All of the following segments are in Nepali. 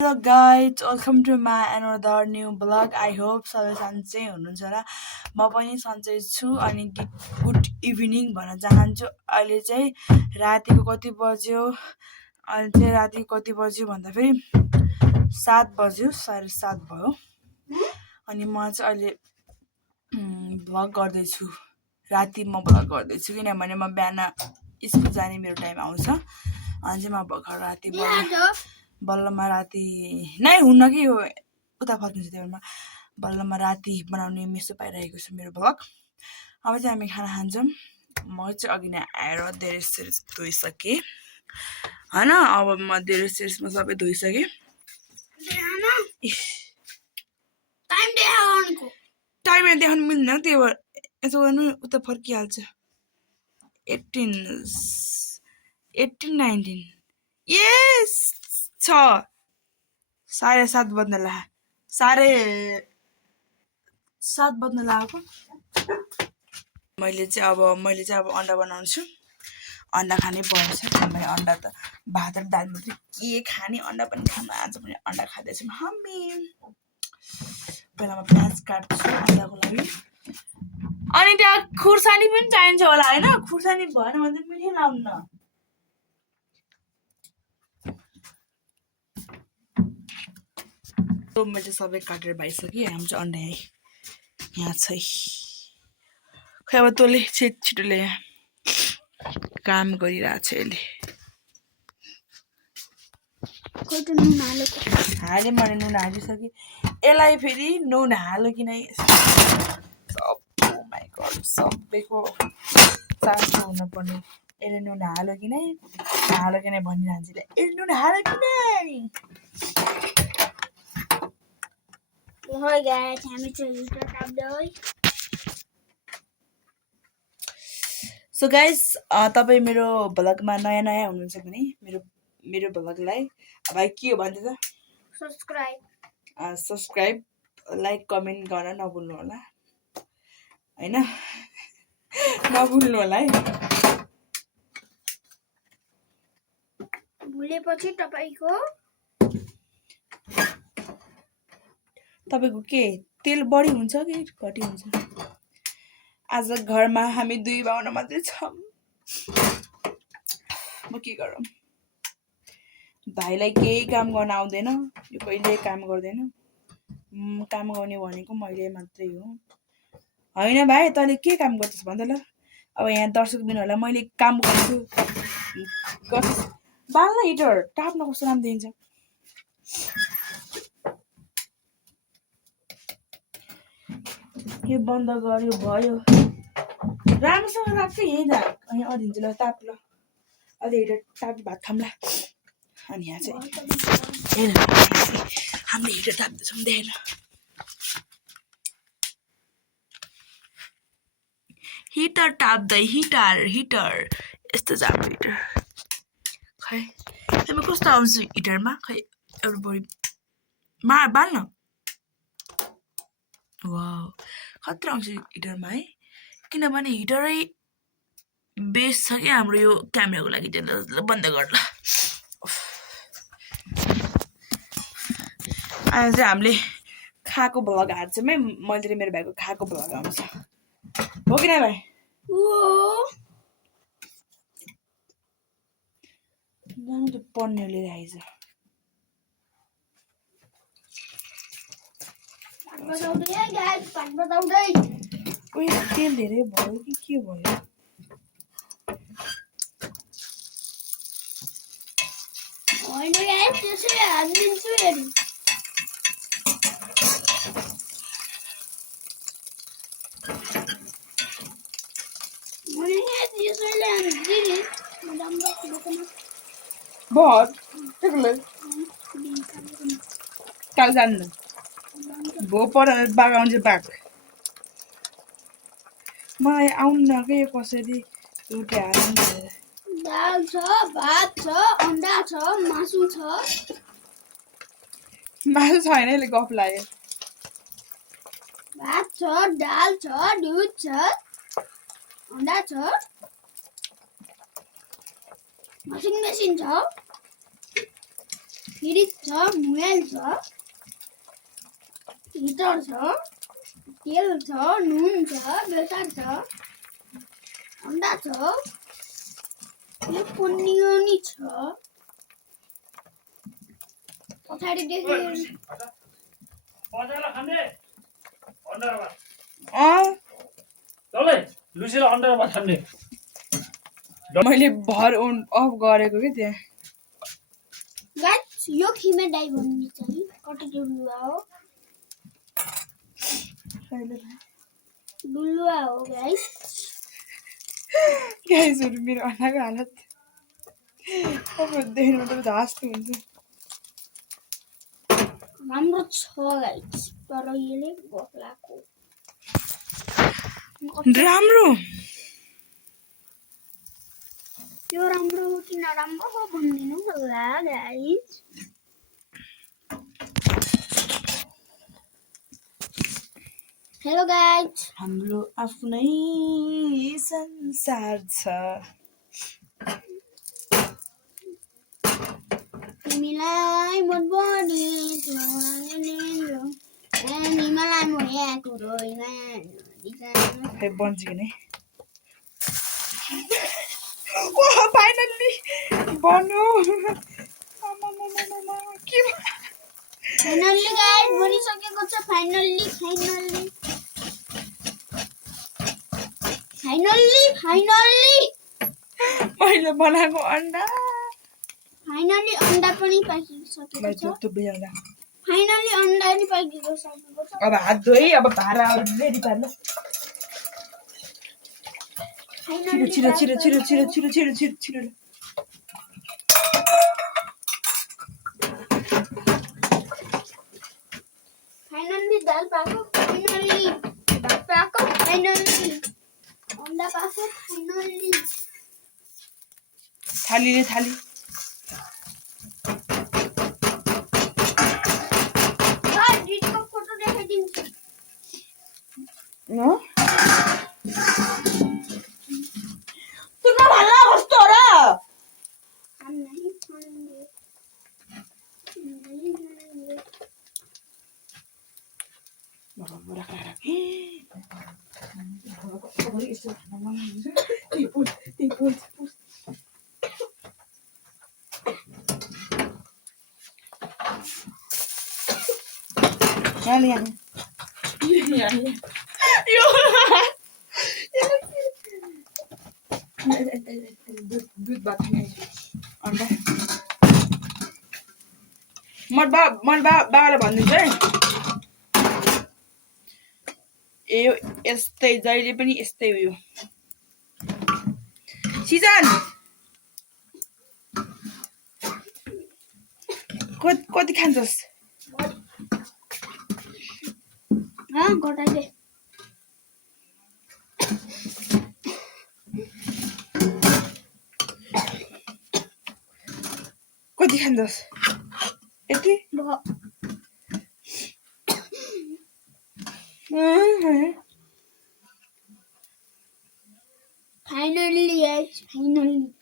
Hello guys, welcome to my another new vlog. I hope सबै सन्चै हुनुहुन्छ होला। म पनि सन्चै छु अनि गुड इभिनिङ भन्न चाहन्छु। अहिले चाहिँ रातिको कति बज्यो? अहिले चाहिँ राति कति बज्यो भन्दा फेरि 7 बज्यो, 7:30 भयो। अनि म चाहिँ अहिले भ्लग गर्दै छु। राति म भ्लग गर्दै छु किनभने म बिहान स्कुल जाने मेरो टाइम आउँछ। अनि चाहिँ म भर्खर राति बल्लमा राति नै हुन्न कि यो उता फर्किन्छ त्यहाँमा बल्लमा राति बनाउने मिसो पाइरहेको छु मेरो भ्लग। अब चाहिँ हामी खाना खान्छौँ। म चाहिँ अघि नै आएर ड्रेस धोइसकेँ होइन। अब म ड्रेसमा सबै धोइसकेँ। टाइममा देखाउनु मिल्दैन, त्यो यसो गर्नु उता फर्किहाल्छ। 18 19 यस 7:30 बज्न लाग्यो। 7:30 बज्न लागेको। मैले चाहिँ अब अन्डा बनाउँछु। अन्डा खानै पर्छ किनभने अन्डा त भात र दाल मात्रै के खाने, अन्डा पनि खानु। आज पनि अन्डा खाँदैछौँ हामी। पहिला म प्याज काट्छु अन्डाको लागि। अनि त्यहाँ खुर्सानी पनि चाहिन्छ होला होइन? खुर्सानी भएन भने चाहिँ मिठै लाउन्न। मैले सबै काटेर भइसकेँ। हामी चाहिँ अन्डा यहाँ छ। खै अब तँले छिटो ल्याए काम गरिरहेको छ यसले। हाले मैले नुन हालिसकेँ। यसलाई फेरि नुन हाल्यो कि नै सबैको चासो हुनुपर्ने। यसले नुन हाल्यो कि नै भनिरहन्छ। यसले नुन हाल्यो कि नै। सो गाइस, तपाईँ मेरो भ्लगमा नयाँ हुनुहुन्छ भने मेरो भ्लगलाई अब के हो भन्दै त सब्सक्राइब लाइक कमेन्ट गर्न नभुल्नु होला होइन। नभुल्नु होला है। भुलेपछि तपाईँको के तेल बढी हुन्छ कि घटी हुन्छ? आज घरमा हामी 2 भाउना मात्रै छौँ। म के गरौँ? भाइलाई केही काम गर्न आउँदैन, यो कहिले काम गर्दैन। काम गर्ने भनेको मैले मात्रै हो होइन। भाइ तैँले के काम गर्छस् भन्छ ल। अब यहाँ दर्शक दिनहरूलाई मैले काम गर्छु गर्छस्। बाल्न हिटर टाप्न कस्तो राम्रो देखिन्छ। यो बन्द गर्यो भयो। राम्रोसँग राख्छ यहीँ राख। अनि अदिन्छ ल ताप ल। अलि हिटर ताप भात खाउँला। अनि यहाँ चाहिँ हामीले हिटर ताप्दैछौँ देखेन। हिटर ताप्दै हिटर यस्तो जाडो हिटर। खै तिमी कस्तो आउँछ हिटरमा? खै एउटा बढी बाल्न। वाउ खतरा आउँछ हिटरमा है। किनभने हिटरै बेस्ट छ कि हाम्रो यो क्यामेराको लागि। चाहिँ बन्द गर्ला। आज चाहिँ हामीले खाएको भ्लग हाल्छौँ है। मैले मेरो भाइको खाएको भ्लग आउँछ हो कि नै भाइ? पन्ने लिएर आइज। उयो तेल धेरै भयो कि के भयो? बहुत काल जान्न भो पर बाघ आउँछ बाघ। मलाई आउन्न के कसरी रोटी हाल्नु। दाल छ, भात छ, अन्डा छ, मासु छ। मासु छैन यसले गफ लाग्यो। भात छ, दाल छ, दुध छ, अन्डा छ, वासिङ मेसिन छ, फ्रिज छ मोबाइल छ हिटर छ तेल छ नुन छ बेसार छ अन्डा छ यो पनियोनी छ पछाडि देखि अन्डा खाने अन्डा भात अँ चलै लुसीलाई अन्डा भात खाने मैले भर अन अफ गरेको के त्यहाँ गाइस यो खिमे डाइ भन्ने चाहिँ कति डुलुवा हो डुलुवा हो गाइस गाइसहरु मेरो अन्डाको हालत अब देख्नु त हाँस्नु हुन्छ राम्रो छ गाइस तर यसले गफलाको राम्रो यो राम्रो हो कि नराम्रो हो भनिदिनु होला गाइस हेलो गाइस हाम्रो आफ्नै संसार छ तिमीलाई मन पर्ने तिमीलाई म याको रोइमा खै बन्छ कि नै फाइनल्ली बन्यो के फाइनल्ली गाइस बनिसकेको छ फाइनल्ली मैले बनाएको अन्डा फाइनल्ली अन्डा पनि पाकिसकेको छ फाइनल्ली अन्डा पनि पाकिसकेको छ अब हात धोइ अब भाँडा रेडी पार्नु छिटो छिटो छिटो छिटो छिटो छिटो छिटो छिटो फाइनल्ली दाल पाको फाइनल्ली भात पाको फाइनल्ली अन्डा पाको फाइनल्ली थालीले थाली डिटको फोटो देखाइदिन्छु तू नभल्ला कस्तो र हम नहीं खाएंगे नहीं खाएंगे दूध भात अन्डा मन बाबाले भनिदिन्छ है ए यस्तै जहिले पनि यस्तै हो यो सिजन कति खान्छस् घटाइदे कति खान्छस् यति फाइनल्ली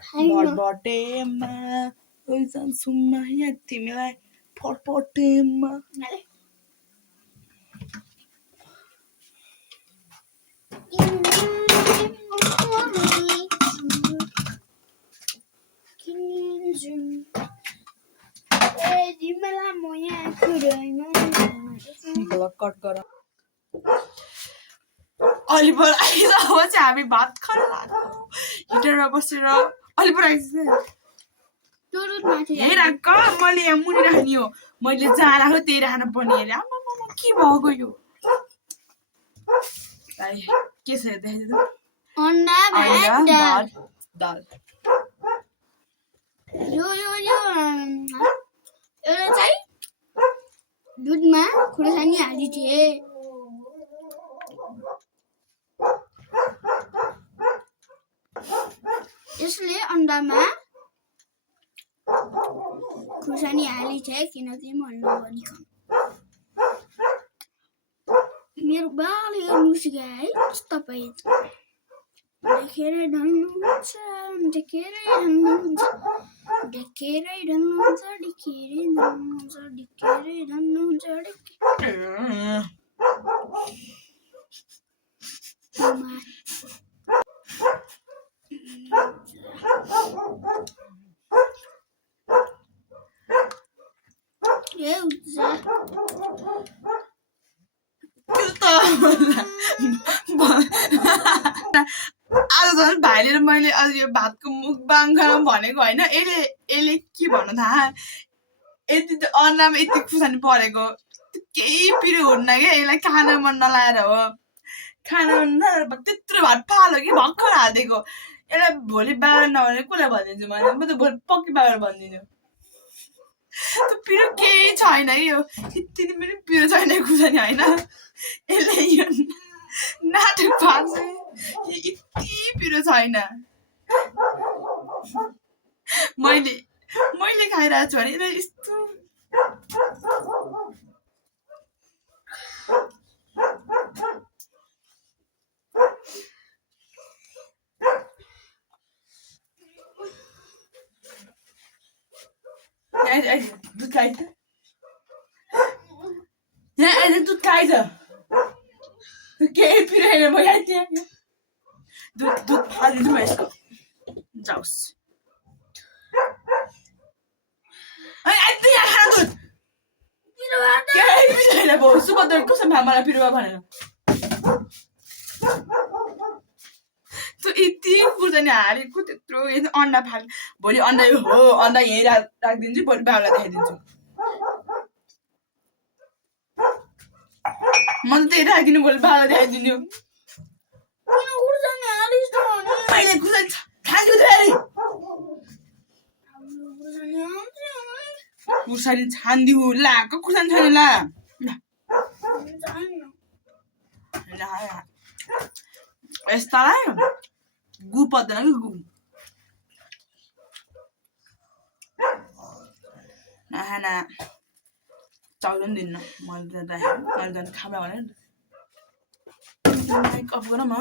फटफटेमा जान्छु माया तिमीलाई फटफटेमा कट गर अलिपुर आइसकेको चाहिँ हामी भात खान लाग्यो हिटरमा बसेर अलिपुर आइसक्यो हेर मैले यहाँ मुनि राख्ने हो मैले जहाँ राख्यो त्यही राख्न पर्ने अरे आमा के भएको यो के छ देखाइदिनु अन्डा भात दाल यो एउटा चाहिँ दुधमा खुर्सानी हाली थिए यसले अन्डामा खुर्सानी हाली थिए किनकि म नगरी खाऊ मेरो बाल हेर्नुहोस् गाइस तपाईँ ढेकेरै ढल्नुहुन्छ ढेकेरै ढल्नुहुन्छ ढेकेरै ढल्नुहुन्छ ढेकेरै ढल्नुहुन्छ ढेकेरै ढल्नुहुन्छ आज झन् भाइले र मैले आज यो भातको मुखबाङ गरौँ भनेको होइन यसले के भन्नु थाहा यति अन्नमा यति खुर्सानी परेको केही पिरो हुन्न क्या यसलाई खान मन नलाएर हो खान मन नलाएर त्यत्रो भात फालो कि भर्खर हालिदिएको यसलाई भोलि बाबा नभने कसलाई भनिदिन्छु मैले म त भोलि पक्की बाबालाई भनिदिन्छु त्यो पिरो केही छैन कि यो यति पनि पिरो छैन खुर्सानी होइन यसले यो नाटक पार्छ यति पिरो छैन मैले खाइरहेको छु भने यसलाई यस्तो दुध खाइछ यहाँ अहिले दुध खाइछ केही पिरो होइन म यहाँ त्यहाँ दुध फालिदिनु म यसको जाओस् यहाँ खान दुध केही पिरो होइन भाउ सुभद्र कसरी मलाई पिरोमा भनेर त्यो यति खुर्सानी हालेको त्यत्रो अन्डा फाल भोलि अन्डा हो अन्डा यहीँ राखिदिन्छु भोलि बाबालाई देखाइदिन्छु म त त्यही राखिदिनु भोलि बाबालाई देखाइदिनु मैले खुर्सानी खान्छु खुर्सानी छानिदिउ ला खुर्सानी छैन ला यस्तालाई गु पर्दैन कि गु नखाना चाउलो पनि दिन्न मैले त खाना भने माइक अफ गर म